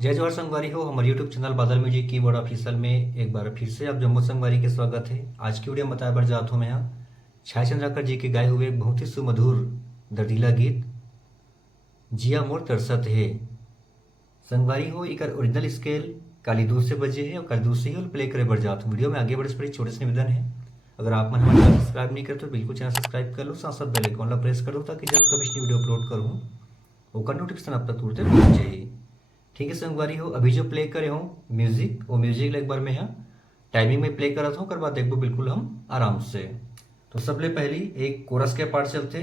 जय जवाहर संगवारी हो। हमारे यूट्यूब चैनल बादल म्यूजिक कीबोर्ड ऑफिशियल में एक बार फिर से आप जम्मू संगवारी के स्वागत है। आज की वीडियो में बताया बर जात हूँ मैं यहाँ छाया चंद्राकर जी के गाए हुए एक बहुत ही सुमधुर दर्दीला गीत जिया मोर तरसत है। संगवारी हो एक ओरिजिनल स्केल काली दूर से बजे है और काली दूर से ही प्ले करे बर जात हूँ। वीडियो में आगे बढ़े से बड़ी छोटे से निवेदन है, अगर आप मन हमारे चैनल सब्सक्राइब नहीं करते तो बिल्कुल चैनल सब्सक्राइब कर लो, साथ साथ बेल आइकन ला प्रेस कर दो ताकि जब कभी इसकी वीडियो अपलोड करूँ वो नोटिफिकेशन आप तक तुरंत पहुँच जाए। ठीक है संगवारी हो, अभी जो प्ले करे हो म्यूजिक वो म्यूजिक एक बार मैं यहाँ टाइमिंग में प्ले करता हूँ, कर बाद देखो बिल्कुल हम आराम से। तो सबले पहली एक कोरस के पार्ट चलते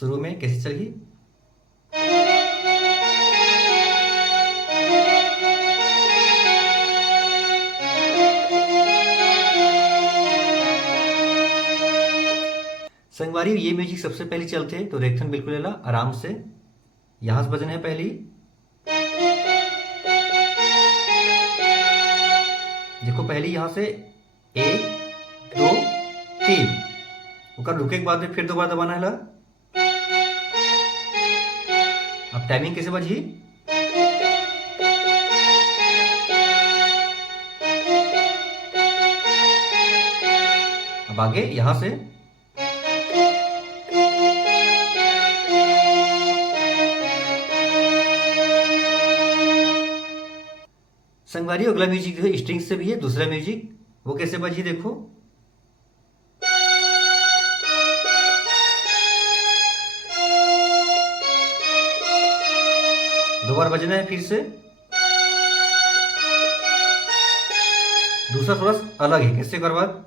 शुरू में कैसे चलिए। संगवारी ये म्यूजिक सबसे पहले चलते तो देखते हैं बिल्कुल ला आराम से। यहां से बजन है पहली, देखो पहली यहां से एक दो तीन, उसका रुके के बाद में फिर दोबारा दबाना है ला। अब टाइमिंग कैसे बजी, अब आगे यहां से संगवारी अगला म्यूजिक जो है स्ट्रिंग से भी है, दूसरा म्यूजिक वो कैसे बजी देखो। दो बार बजना है फिर से, दूसरा थोड़ा सा अलग है कैसे कर बाद।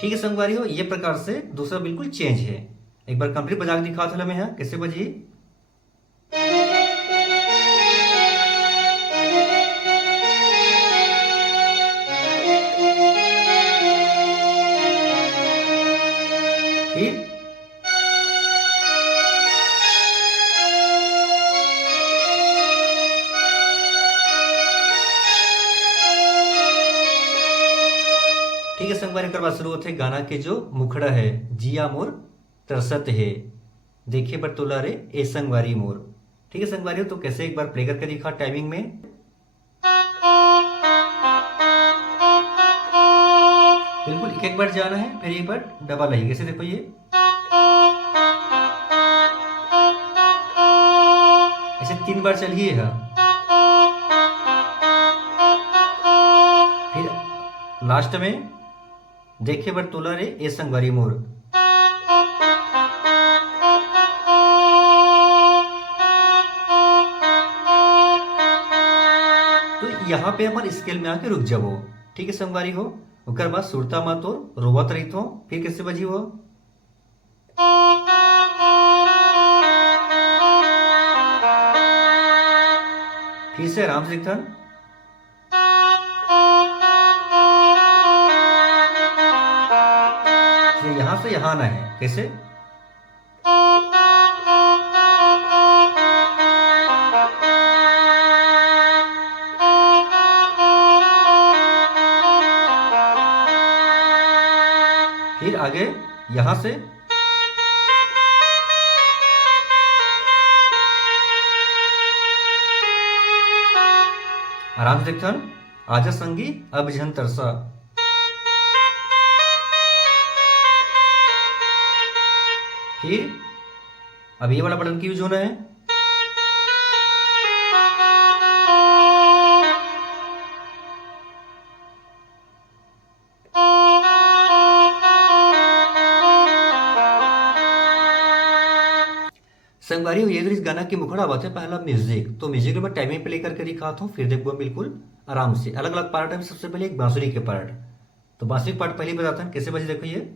ठीक है संगवारी हो, ये प्रकार से दूसरा बिल्कुल चेंज है। एक बार कंप्लीट बजा के दिखा था मैं यहाँ कैसे बजी। फिर ठीक है संगवारी कर बात शुरू होते गाना के जो मुखड़ा है जिया मोर तरसत है, देखिए पर तोला रे ए संगवारी मोर। ठीक है संगवारी हो, तो कैसे एक बार प्ले करके दिखा टाइमिंग में। बिल्कुल एक एक बार जाना है फिर एक बार डबल है, कैसे देखो ये ऐसे तीन बार चलिए है। फिर लास्ट में देखिए बर तोला रे ए संगवारी मोर। तो यहाँ पे हमारे स्केल में आके रुक जाओ। ठीक है संगवारी हो, ओकर बाद सुरता मत हो रोवत रही हो। फिर कैसे बजी वो, फिर से आराम से दिखता यहां से यहां ना है कैसे। फिर आगे यहां से आराम से देखता आजा संगी अब जन तरसा। फिर अब ये वाला बटन की यूज होना है। संगवारी ये तो इस गाना की मुखड़ा बात है पहला म्यूजिक, तो म्यूजिक के बाद टाइमिंग प्ले करके दिखाता हूँ फिर देखो बिल्कुल आराम से। अलग अलग पार्ट है, सबसे पहले एक बांसुरी के पार्ट, तो बांसुरी पार्ट पहले बताता है कैसे बजे देखो। ये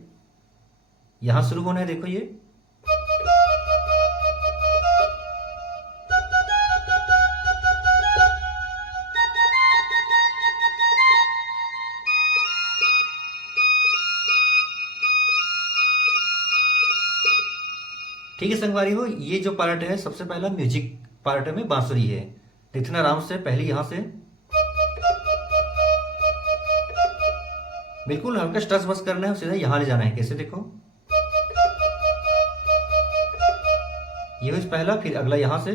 यहां शुरू होना है देखो ये, ठीक है संगवारी हो, ये जो पार्ट है सबसे पहला म्यूजिक पार्ट में बांसुरी है। देखना आराम से, पहले यहां से बिल्कुल हल्का स्ट्रेस बस करना है, सीधा यहां ले जाना है कैसे देखो। ये हुई पहला, फिर अगला यहां से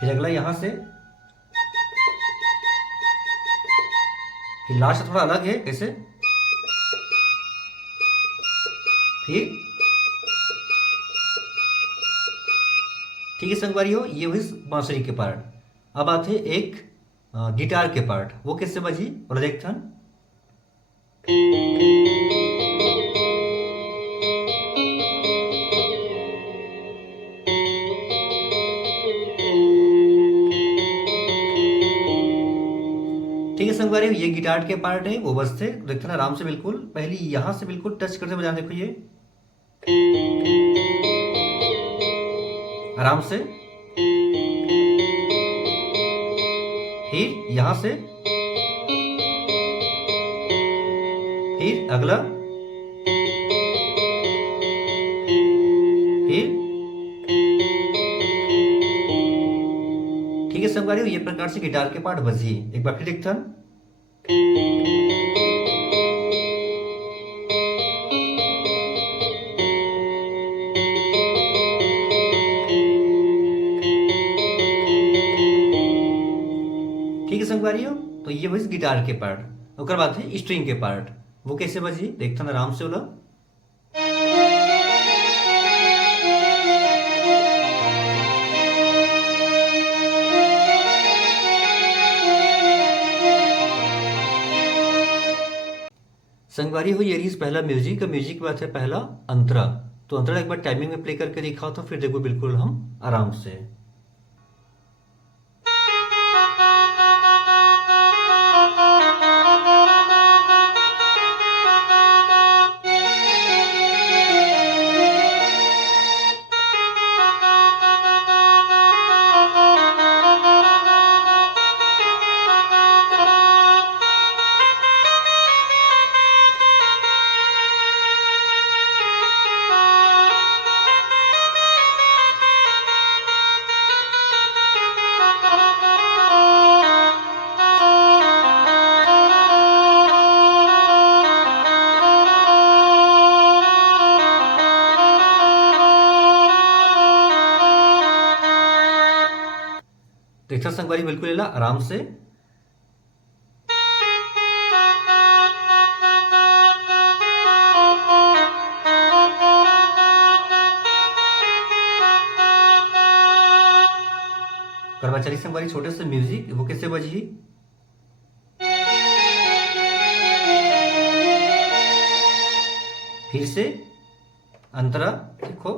फिर अगला यहाँ से, फिर लास्ट थोड़ा अलग है, कैसे, फिर ठीक है संगवारी हो, ये हुई बांसुरी के पार्ट। अब आते हैं एक गिटार के पार्ट, वो कैसे बजी और देखते हैं। ठीक है संगवारी, ये गिटार के पार्ट है, वो बजते देखते ना आराम से, बिल्कुल पहले यहां से बिल्कुल टच करते बजाना, देखो ये आराम से, फिर यहां से, फिर अगला, फिर ठीक है संगवारी, ये प्रकार से गिटार के पार्ट बजी। एक बार फिर देखते हैं। ठीक है संगवारियों, तो ये हुई गिटार के पार्ट। ओकर बाद है स्ट्रिंग के पार्ट, वो कैसे बजी देखते हैं आराम से बोला। संगवारी हो, ये रही पहला म्यूजिक। म्यूजिक की बात है पहला अंतरा, तो अंतरा एक बार टाइमिंग में प्ले करके दिखाओ, तो फिर देखो बिल्कुल हम आराम से। देखा संगवारी, बिल्कुल लेला आराम से। कर्मचारी संगवारी छोटे से म्यूजिक, वो कैसे बजी। फिर से अंतरा देखो,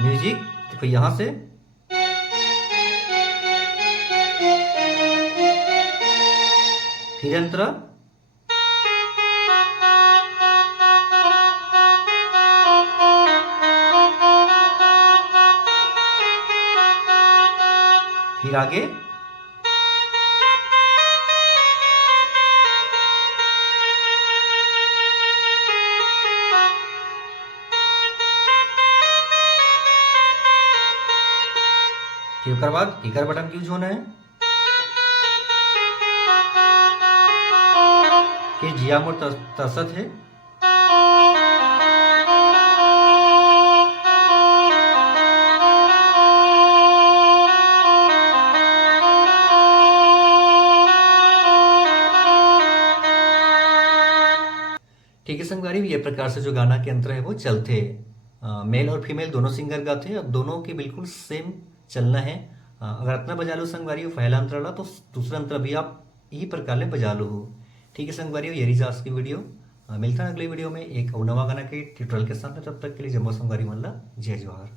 म्यूजिक देखो यहां से, फिर अंतरा, फिर आगे, फिर उसके बाद इकर बटन यूज होना है, फिर जिया मोड तसत है, ठीक है संगवारी, ये प्रकार से जो गाना के अंतर है वो चलते, मेल और फीमेल दोनों सिंगर गाते हैं, और दोनों के बिल्कुल सेम चलना है। अगर इतना बजा लो संगवारी पहला अंतर वाला, तो दूसरा अंतर भी आप यही प्रकार ले बजा लो हो। ठीक है संगवारी, ये रही आज की वीडियो। मिलता है अगले वीडियो में एक नवा गाना के ट्यूटोरियल के साथ। तब तक के लिए जम्मू संगवारी मल्ला, जय जवाहर।